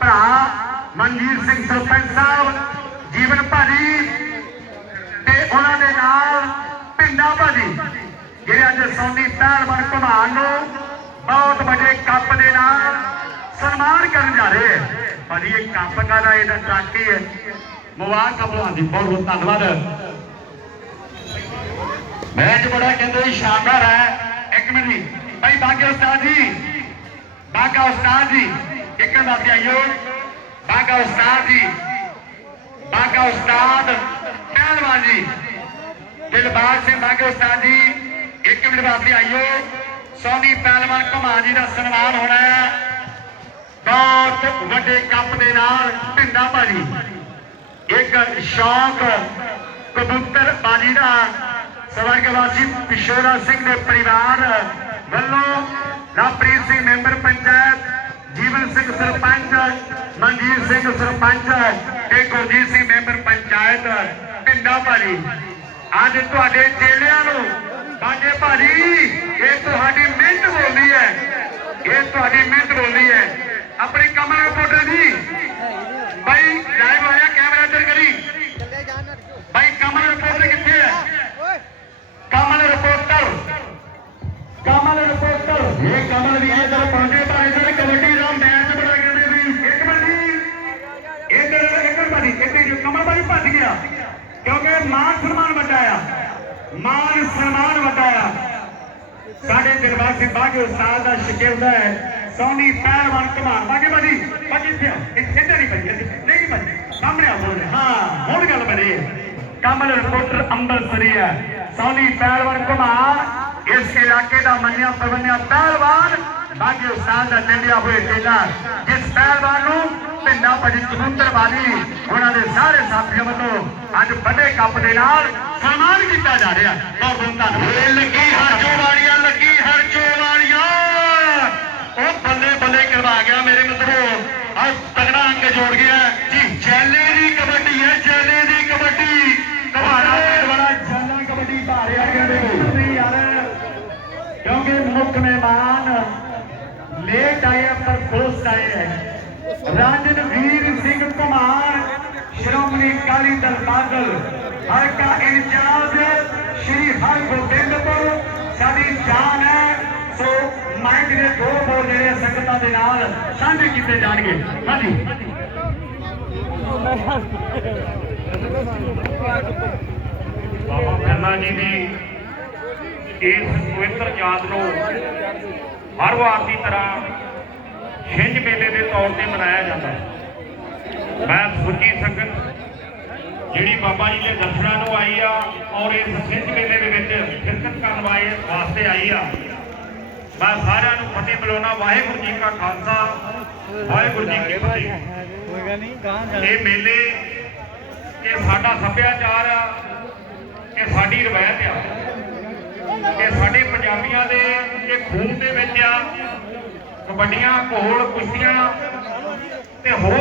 ਭਰਾ ਮਨਜੀਤ ਸਿੰਘ ਸਰਪੰਚ ਸਾਹਿਬ, ਜੀਵਨ ਭਾਜੀ ਤੇ ਉਹਨਾਂ ਦੇ ਨਾਲ ਪਿੰਡਾ ਭਾਜੀ, ਜਿਹੜੇ ਅੱਜ ਸੌਨੀ ਪਹਿਲਵਾਨ ਘੁਮਾਣ ਨੂੰ ਬਹੁਤ ਵੱਡੇ ਕੱਪ ਦੇ ਨਾਲ ਸਨਮਾਨ ਕਰਨ ਜਾ ਰਹੇ ਹੈ। ਭਾਜੀ, ਇਹ ਕੱਪ ਕਾਦਾ ਇਹਦਾ ਟਰਾਕੀ ਹੈ। ਮੁਬਾਰਕਾਂ ਭਲਵਾਨ ਜੀ, ਬਹੁਤ ਬਹੁਤ ਧੰਨਵਾਦ। ਮੈਚ ਬੜਾ ਕਹਿੰਦੇ ਸ਼ਾਨਦਾਰ ਹੈ। ਇੱਕ ਮਿੰਟ ਜੀ। ਭਾਈ ਬਾਗੇ ਉਸਤਾਦ ਜੀ ਬਾਗਾ ਉਸਤਾਦ ਜੀ ਇੱਕ ਮਿੰਟ ਬਾਤ ਆਇਓ ਬਾਗਾ ਉਸਤਾਦ ਜੀ, ਬਾਗਾ ਉਸਤਾਦ ਪਹਿਲਵਾਨ ਜੀ। ਦਿਲਬਾਗ ਸਿੰਘ ਬਾਗੇ ਉਸਤਾਦ ਜੀ, ਇੱਕ ਮਿੰਟ ਬਾਤ ਆਇਓ ਸੋਨੀ ਪਹਿਲਵਾਨ ਘੁਮਾ ਜੀ ਦਾ ਸਨਮਾਨ ਹੋਣਾ ਹੈ। ਬਹੁਤ ਵੱਡੇ ਕੱਪ ਦੇ ਨਾਲ ਪਿੰਡਾ ਭਾਜੀ। ਇੱਕ ਸ਼ੌਕ ਕਬੂਤਰ ਬਾਜੀ ਦਾ। ਸਵਰਗਵਾਸੀ ਪਿਸ਼ੋਰਾ ਸਿੰਘ ਦੇ ਪਰਿਵਾਰ ਵੱਲੋਂ ਲਵਪ੍ਰੀਤ ਸਿੰਘ ਮੈਂਬਰ ਪੰਚਾਇਤ, ਜੀਵਨ ਸਿੰਘ ਸਰਪੰਚ, ਮਨਜੀਤ ਸਿੰਘ ਸਰਪੰਚ ਤੇ ਗੁਰਜੀਤ ਸਿੰਘ ਮੈਂਬਰ ਪੰਚਾਇਤ, ਪਿੰਡਾ ਭਾਜੀ ਅੱਜ ਤੁਹਾਡੇ ਚੇਲਿਆਂ ਨੂੰ ਬਾਜੇ ਭਾਜੀ ਇਹ ਤੁਹਾਡੀ ਮਿਹਨਤ ਬੋਲਦੀ ਹੈ। ਇਹ ਤੁਹਾਡੀ ਮਿਹਨਤ ਬੋਲਦੀ ਹੈ। ਆਪਣੀ ਕਮਲ ਰਿਪੋਰਟਰ ਜੀ ਭਾਈ ਲਾਈਵ ਆਇਆ ਕੈਮਰਾ ਇੱਧਰ ਕਰੀ ਭਾਈ ਕਮਲ ਰਿਪੋਰਟਰ ਕਿੱਥੇ ਹੈ ਕਮਲ ਰਿਪੋਰਟਰ ਕਮਲ ਰਿਪੋਰਟਰ ਇਹ ਕਮਲ ਵੀ ਇੱਧਰ ਪਹੁੰਚੇ ਪਰ ਇੱਧਰ ਕਬੱਡੀ ਦਾ ਮੈਚ ਬੜਾ ਕਹਿੰਦੇ ਵੀ ਇੱਕ ਮਿੰਟ ਜੀ ਇੱਧਰ ਇੱਧਰ ਭਾਜੀ ਇੱਧਰ ਜੋ ਕਮਲ ਭਾਜੀ ਭੱਜ ਗਿਆ ਕਿਉਂਕਿ ਮਾਨ ਸਨਮਾਨ ਵੱਡਾ ਆ ਮਾਨ ਵੱਡਾ ਆ ਸਾਡੇ ਦਿਲਬਾਗ ਸਿੰਘ ਬਾਗੇ ਉਸਤਾਦ ਦਾ ਸ਼ਿਕੇਵਦਾ ਹੈ। ਸੋਨੀ, ਪਹਿਲਵਾਨ, ਕਮਾਨ। ਬਾਗੇ ਭਾਜੀ ਭਾਜੀ ਇੱਥੇ ਇੱਥੇ ਨਹੀਂ ਭਾਜੀ ਨਹੀਂ। ਭਾਜੀ ਸਾਹਮਣੇ ਆ, ਬੋਲ ਹਾਂ ਹੁਣ ਗੱਲ ਬਣੀ ਕਮਲ ਰਿਪੋਰਟਰ ਅੰਮ੍ਰਿਤਸਰੀ ਹੈ। ਸੋਨੀ, ਪਹਿਲਵਾਨ, ਕਮਾਨ। ਇਸ ਇਲਾਕੇ ਦਾ ਮੰਨਿਆ, ਪ੍ਰਵੰਨਿਆ, ਪਹਿਲਵਾਨ। ਬਾਗੇ ਉਸਤਾਦ ਦਾ ਚੰਡਿਆ ਹੋਏ ਚੇਲਾ ਜਿਸ ਪਹਿਲਵਾਨ ਨੂੰ ਪਿੰਡਾ ਭਾਜੀ ਕਬੂਤਰਬਾਜ਼ੀ ਉਹਨਾਂ ਦੇ ਸਾਰੇ ਸਾਥੀਆਂ ਵੱਲੋਂ ਅੱਜ ਵੱਡੇ ਕੱਪ ਦੇ ਨਾਲ ਸਨਮਾਨ ਕੀਤਾ ਜਾ ਰਿਹਾ। ਬਹੁਤ ਬਹੁਤ ਧੰਨਵਾਦ। ਲੱਗੀ ਹਰਜੋ ਵਾਲੀਆਂ ਲੱਗੀ ਹਰਜੋ ਵਾਲੀਆਂ। ਉਹ ਬੱਲੇ ਬੱਲੇ ਕਰਵਾ ਗਿਆ ਮੇਰੇ ਮਿੱਤਰੋ। ਆ ਤਗੜਾ ਅੰਗ ਜੋੜ ਗਿਆ। ਜੀ। ਜੈਲੇ ਦੀ ਕਬੱਡੀ ਹੈ ਜੈਲੇ ਦੀ ਕਬੱਡੀ। ਤੁਹਾਡਾ ਬੜਾ ਜੈਲਾ ਕਬੱਡੀ ਭਾਰਿਆ ਕਹਿੰਦੇ ਯਾਰ। ਕਿਉਂਕਿ ਮੁੱਖ ਮਹਿਮਾਨ ਲੇਟ ਆਏ ਪਰ ਖੁਸ਼ ਆਏ ਹੈ। ਰਾਜਨ ਸਿੰਘ ਕੁਮਾਰ, ਸ਼੍ਰੋਮਣੀ ਅਕਾਲੀ ਦਲ ਬਾਦਲ ਹਲਕਾ ਇੰਚਾਰਜ ਸ਼੍ਰੀ ਹਰਗੋਬਿੰਦਪੁਰ ਸਾਡੀ ਜਾਨ ਹੈ। ਸੋ ਮਾਈਕ ਦੇ ਦੋ ਬੋਲ ਜਿਹੜੇ ਸੰਗਤਾਂ ਦੇ ਨਾਲ ਸਾਂਝੇ ਕੀਤੇ ਜਾਣਗੇ। ਹਾਂਜੀ। ਬਾਬਾ ਖੰਨਾ ਜੀ ਦੀ ਇਸ ਪਵਿੱਤਰ ਯਾਦ ਨੂੰ ਹਰ ਵਾਰ ਦੀ ਤਰ੍ਹਾਂ ਛਿੰਝ ਮੇਲੇ ਦੇ ਤੌਰ ਤੇ ਮਨਾਇਆ ਜਾਂਦਾ ਹੈ। ਮੈਂ ਸੁੱਚੀ ਸੰਗਤ ਜਿਹੜੀ ਬਾਬਾ ਜੀ ਦੇ ਦਰਸ਼ਨਾਂ ਨੂੰ ਆਈ ਆ ਔਰ ਇਸ ਛਿੰਝ ਮੇਲੇ ਦੇ ਵਿੱਚ ਸ਼ਿਰਕਤ ਕਰਨ ਵਾਸਤੇ ਆਈ ਆ ਮੈਂ ਸਾਰਿਆਂ ਨੂੰ ਫਤਿਹ ਬੁਲਾਉਣਾ ਵਾਹਿਗੁਰੂ ਜੀ ਕਾ ਖਾਲਸਾ ਵਾਹਿਗੁਰੂ ਜੀ ਕੀ ਫਤਿਹ। ਇਹ ਮੇਲੇ ਇਹ ਸਾਡਾ ਸੱਭਿਆਚਾਰ ਆ ਇਹ ਸਾਡੀ ਰਵਾਇਤ ਆ। ਇਹ ਸਾਡੇ ਪੰਜਾਬੀਆਂ ਦੇ ਇਹ ਖੂਨ ਦੇ ਵਿੱਚ ਆ। ਵੱਡੀਆਂ ਘੋਲ ਕੁਸ਼ਤੀਆਂ ਤੇ ਹੋਰ